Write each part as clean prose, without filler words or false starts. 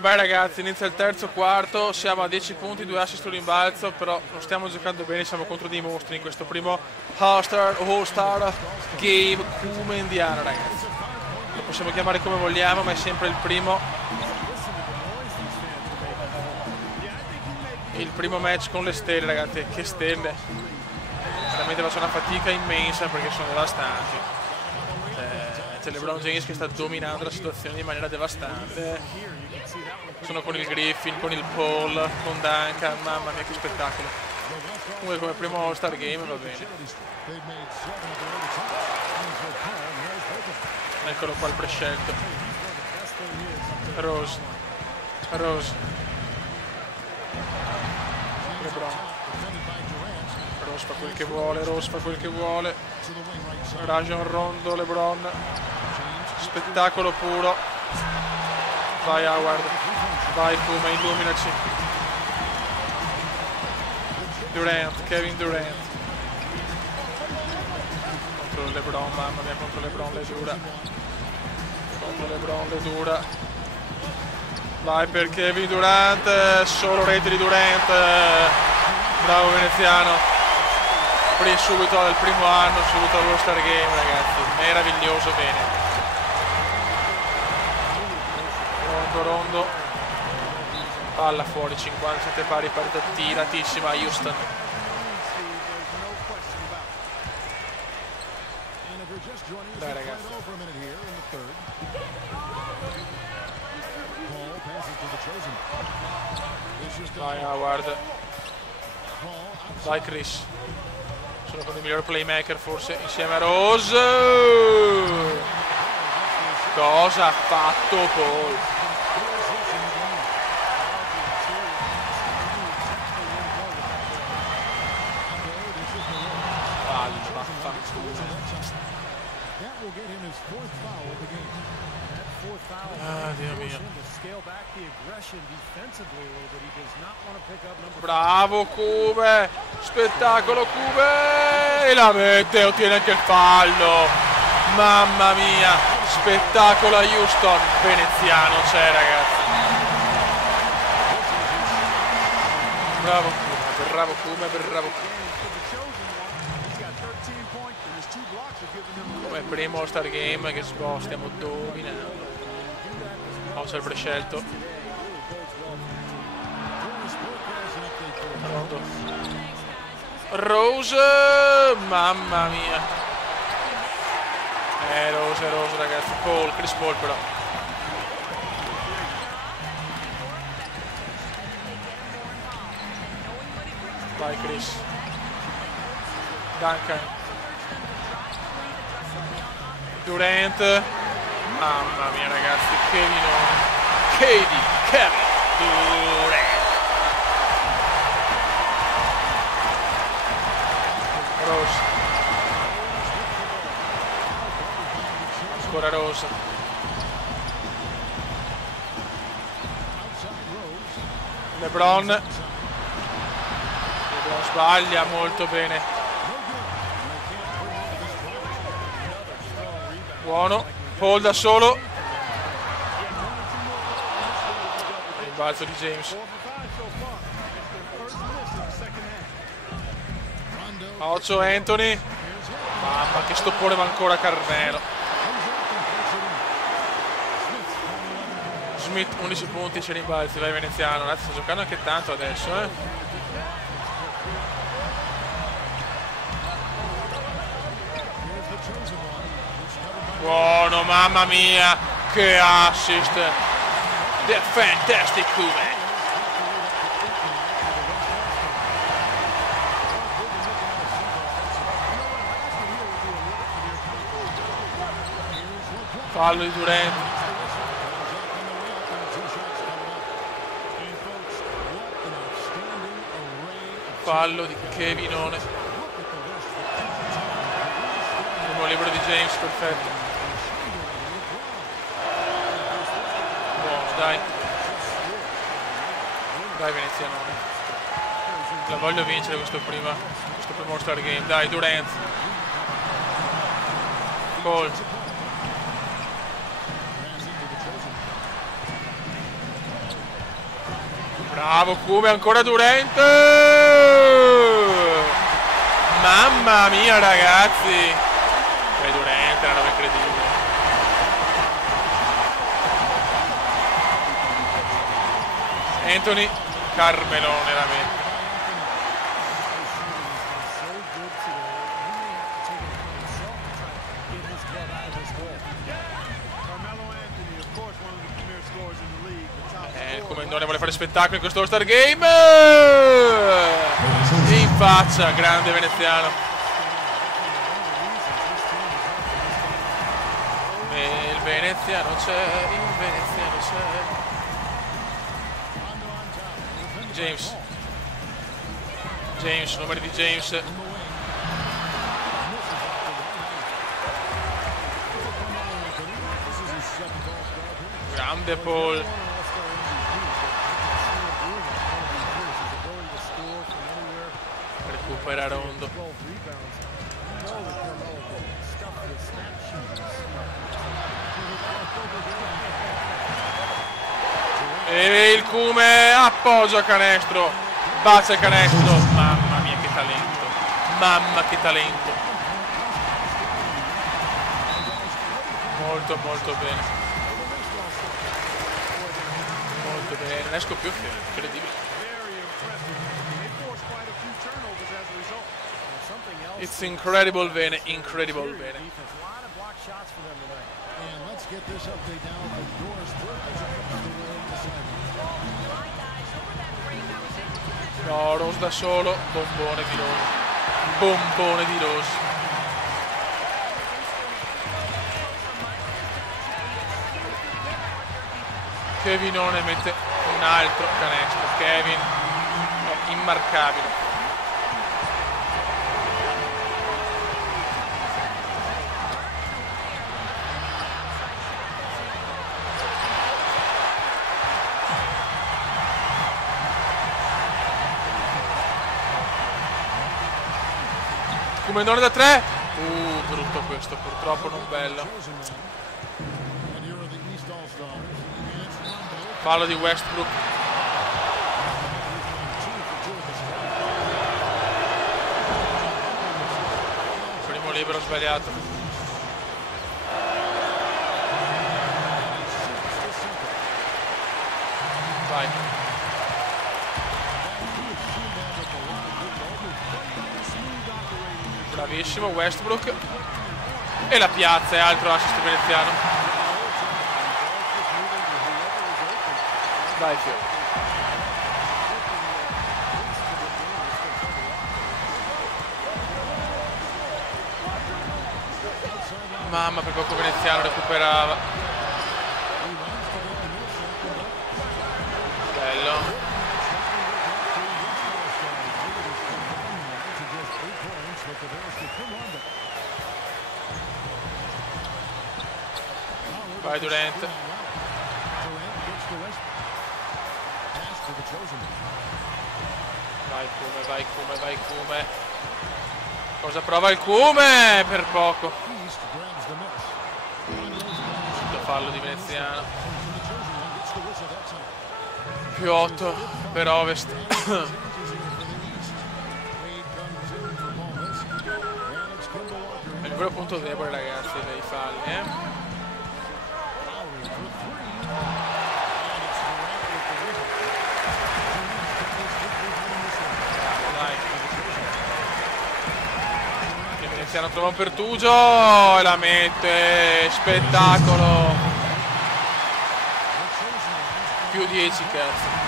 Vai ragazzi, inizia il terzo quarto, siamo a 10 punti, 2 assist, un rimbalzo, però non stiamo giocando bene, siamo contro dei mostri in questo primo All-Star Game come Indiana, ragazzi. Lo possiamo chiamare come vogliamo, ma è sempre il primo match con le stelle, ragazzi. Che stelle, veramente faccio una fatica immensa perché sono devastanti. C'è LeBron James che sta dominando la situazione in maniera devastante. Sono con il Griffin, con il Paul, con Duncan, mamma mia che spettacolo. Comunque come primo All-Star Game va bene. Eccolo qua il prescelto. Rose LeBron. Rose fa quel che vuole, Rajon Rondo, LeBron, spettacolo puro. Vai Howard, vai Kuma, illuminaci. Kevin Durant contro LeBron, mamma mia, contro LeBron le dura. Vai per Kevin Durant, solo rete di Durant, bravo veneziano. Subito al primo anno, subito all'All-Star Game, ragazzi, meraviglioso, bene. Rondo, palla fuori, 57 pari, partita tiratissima, Houston. Dai ragazzi. Vai Howard. Vai Chris. Sono con il miglior playmaker forse insieme a Rose. Cosa ha fatto Paul? Ah, Dio mio. Bravo Cube, spettacolo Cube, e la mette, ottiene anche il fallo. Mamma mia, spettacolo a Houston, veneziano c'è ragazzi. Bravo Cube. Come primo All-Star Game che stiamo dominando. C'è il prescelto. Rose, mamma mia. Rose ragazzi. Chris Paul però. Vai Chris. Duncan. Durant. Mamma mia ragazzi, che vinone. Kevin Durant. Rose. Ancora Rose. LeBron sbaglia molto bene. Buono. Paul da solo. Il balzo di James. Occhio Anthony. Mamma che stoppone, ma ancora Carmelo. Smith 11 punti, c'è rimbalzi, vai veneziano. Ragazzi, sta giocando anche tanto adesso, Buono, mamma mia, che assist. The fantastic Cube. Fallo di Durant. Fallo di Kevinone. Primo libero di James, perfetto. Dai venezianone, la voglio vincere questo primo All-Star Game. Dai Durant, Paul, Bravo Kume, ancora Durant. Mamma mia ragazzi. Durant è una roba incredibile. Anthony Carmelone la mette. Il Comendone vuole fare spettacolo in questo All-Star Game. In faccia, grande veneziano. Il veneziano c'è, il veneziano c'è. James, numeri di James. Grande Paul. Recupera Rondo. E il Kume appoggia canestro. Bacia il canestro. Mamma mia che talento. Mamma che talento. Molto molto bene. Molto bene. Non esco più, incredibile. It's incredible bene, incredible bene. No, Rose da solo, bombone di Rose. Bombone di Rose. Kevinone mette un altro canestro. Kevin è immarcabile. Comendone da 3. Brutto questo, purtroppo non bello. Fallo di Westbrook. Primo libero sbagliato. Vai. Bravissimo Westbrook. E la piazza è altro assist veneziano. Vai Fio. Mamma, per poco veneziano recuperava. Bello. Vai Durant. Vai Kume, vai Kume, vai Kume. Cosa prova il Kume? Per poco. Tutto fallo di veneziano. Più 8 per Ovest. È il vero punto debole ragazzi dei falli, Veneziano trova un Pertugio e la mette. Spettacolo. Più 10 cazzo.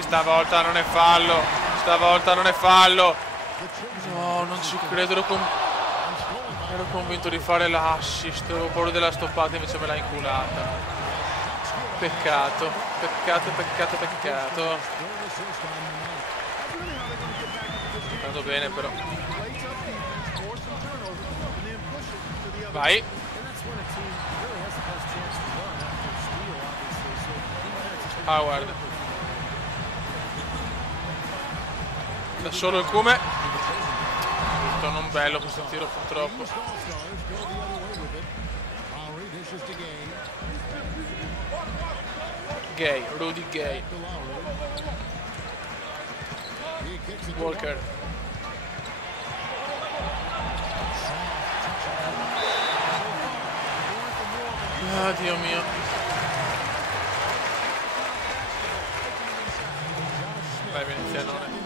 Stavolta non è fallo. Stavolta non è fallo. No, non ci credo. Ero convinto di fare l'assist. Avevo paura della stoppata, invece me l'ha inculata. Peccato. Peccato, peccato, peccato. Andando bene però. Vai. Howard. Da solo il Kume. Brutto, non bello questo tiro purtroppo. Gay, Rudy Gay. Walker. Ah, Dio mio. Vai venezianone.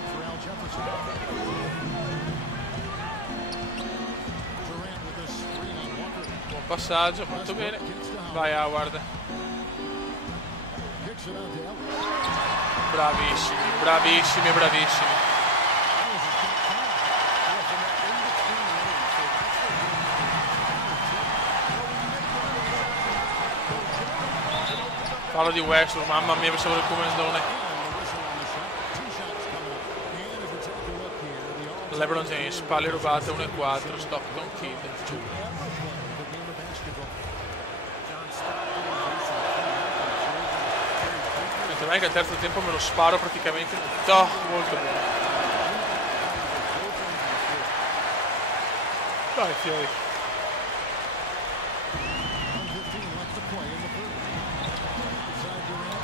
Buon passaggio, molto bene. Vai Howard. Bravissimi, bravissimi, bravissimi. Fallo di Westbrook, mamma mia, pensavo del comandone. LeBron James, palle rubate 1-4, Stockton Kidd. Mentre me che al terzo tempo me lo sparo praticamente tutto, molto bene. Dai fiori.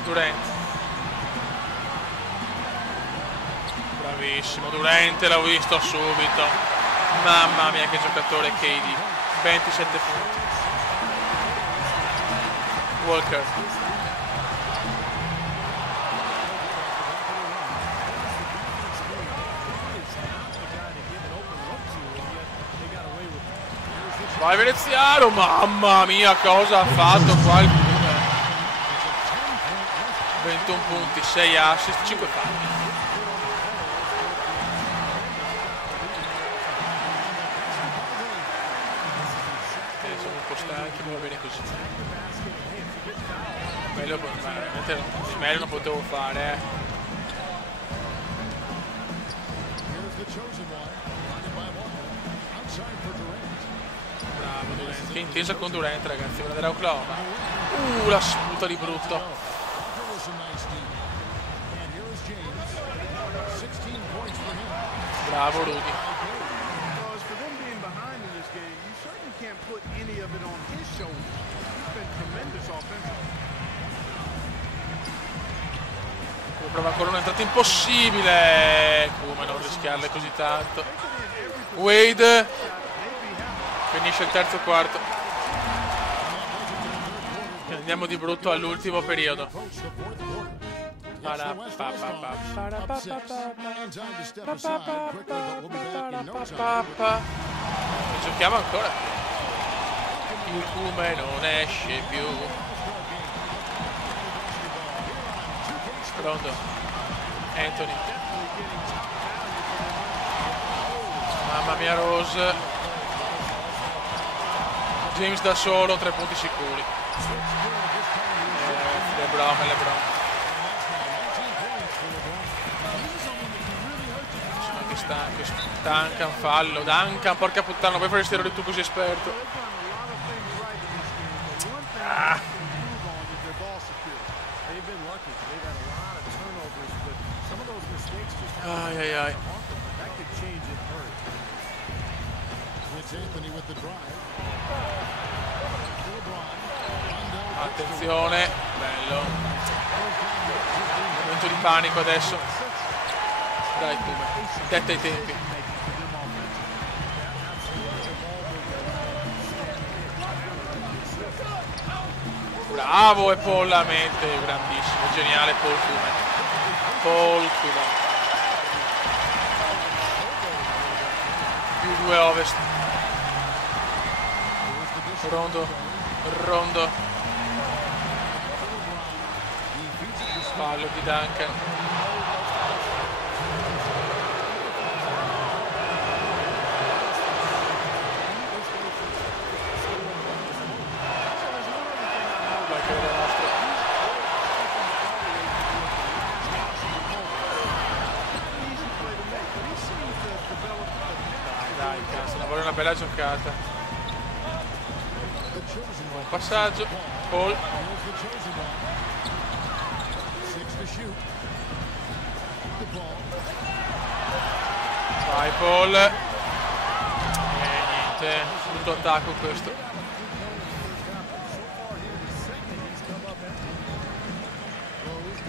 Durant. Bravissimo, Durant l'ho visto subito. Mamma mia che giocatore KD. 27 punti. Walker. Vai veneziano, mamma mia cosa ha fatto qua il Cume. 21 punti, 6 assist, 5 falli. Siamo un po' stanchi, ma va bene così. Meglio, veramente meglio non potevo fare, Bravo Durant, che intesa con Durant ragazzi, quella dell'Oklahoma. La sputa di brutto. Bravo Rudy. Prova ancora un'entrata impossibile. Come non rischiarle così tanto. Wade finisce il terzo quarto. Andiamo di brutto all'ultimo periodo. E giochiamo ancora. Il Cume non esce più. Rondo. Anthony. Mamma mia Rose. James da solo, 3 punti sicuri. LeBron. Sono anche stanco. Duncan, fallo. Duncan, porca puttana, puoi fare il tiro tu così esperto. Ai ai ai. Attenzione, bello. Momento di panico adesso. Dai Cume, detta i tempi. Bravo e Pollamente, grandissimo, geniale Paul Cume. Più 2 ovest. Rondo. Fallo di Duncan. Vai che era nostro. Dai, cazzo, la vuole una bella giocata. Buon passaggio. Paul. Vai Paul. Sì, brutto attacco questo.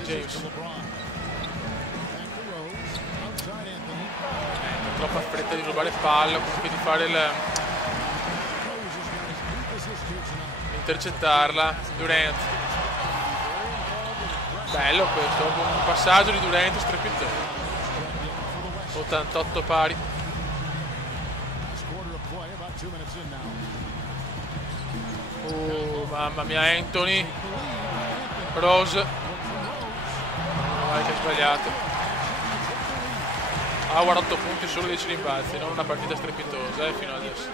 James. Troppa fretta di rubare palla, comunque di fare intercettarla. Durant. Bello questo, un passaggio di Durant strepitoso. 88 pari. Mamma mia, Anthony. Rose. Vai che ha sbagliato. Howard 8 punti, solo 10 rimbalzi, non una partita strepitosa fino adesso.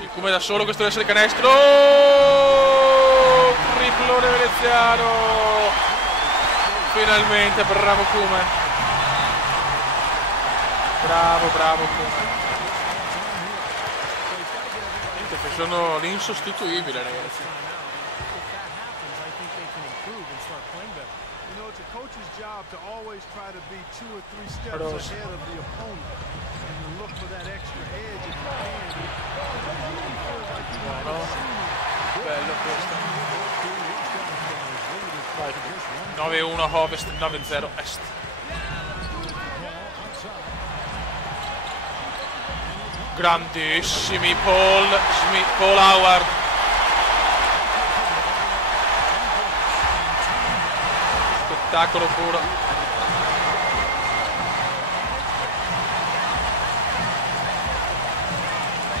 Il Kume da solo, questo deve essere il canestro. Triplone veneziano. Finalmente, bravo Kume. Bravo Kume. Sono l'insostituibile, ragazzi. Rose. Buono. Bello questo. Vai. 9-1 Ovest, 9-0 Est. Grandissimi Paul Howard. Spettacolo puro.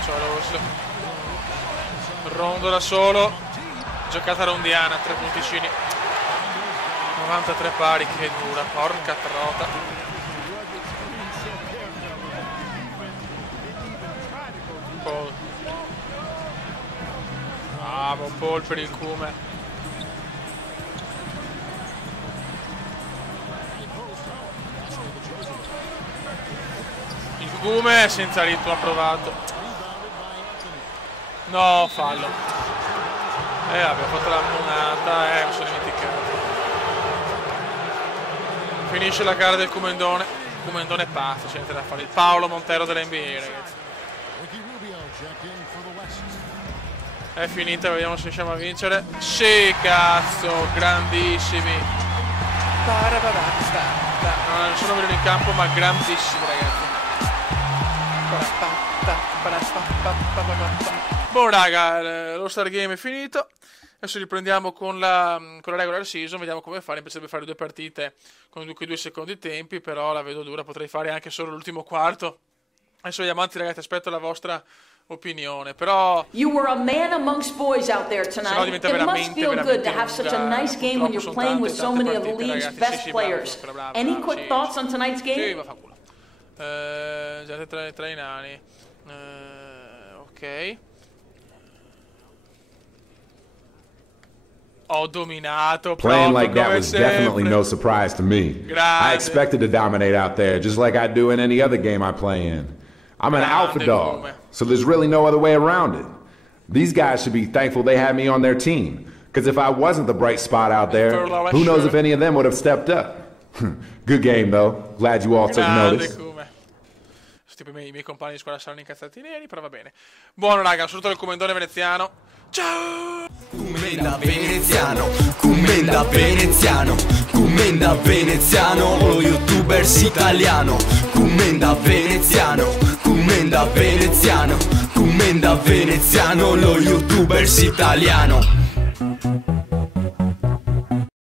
Ciao Rose. Rondo da solo. Giocata rondiana, 3 punticini. 93 pari, che dura, porca trota. Bravo Paul per il Kume. Il Kume senza ritmo approvato. No, fallo. Abbiamo fatto la monata, mi sono dimenticato. Finisce la gara del Kumendone. Kumendone pazzo, c'è niente da fare. Il Paolo Montero dell'NBA, ragazzi. È finita, vediamo se riusciamo a vincere. Sì, cazzo, grandissimi. Non sono venuti in campo, ma grandissimi, ragazzi. Buon raga, lo Star Game è finito. Adesso riprendiamo con la regular season, vediamo come fare. Mi piacerebbe fare 2 partite con quei 2 secondi tempi, però la vedo dura, potrei fare anche solo l'ultimo quarto. Adesso gli amanti, ragazzi, aspetto la vostra opinione, però You were a man amongst boys out there tonight. It must feel good to have such a nice game when you're playing with so many of the league's best players. Any quick thoughts on tonight's game? Sì, vaffanculo. Già tra i nani. Ok. Ho dominato. Playing like that was definitely no surprise to me. I expected to dominate out there, just like I do in any other game I play in. I'm an alpha dog, so there's really no other way around it. These guys should be thankful they had me on their team, because if I wasn't the bright spot out there, who knows if any of them would have stepped up. Good game, though. Glad you all took notice. Tipo i miei compagni di squadra saranno incazzati neri, però va bene. Buono, raga, un saluto del Kumendone veneziano. Ciao! Kumenda veneziano, Kumenda veneziano, Kumenda veneziano, lo youtubers italiano. Kumenda veneziano, Kumenda veneziano, Kumenda veneziano, lo youtubers italiano.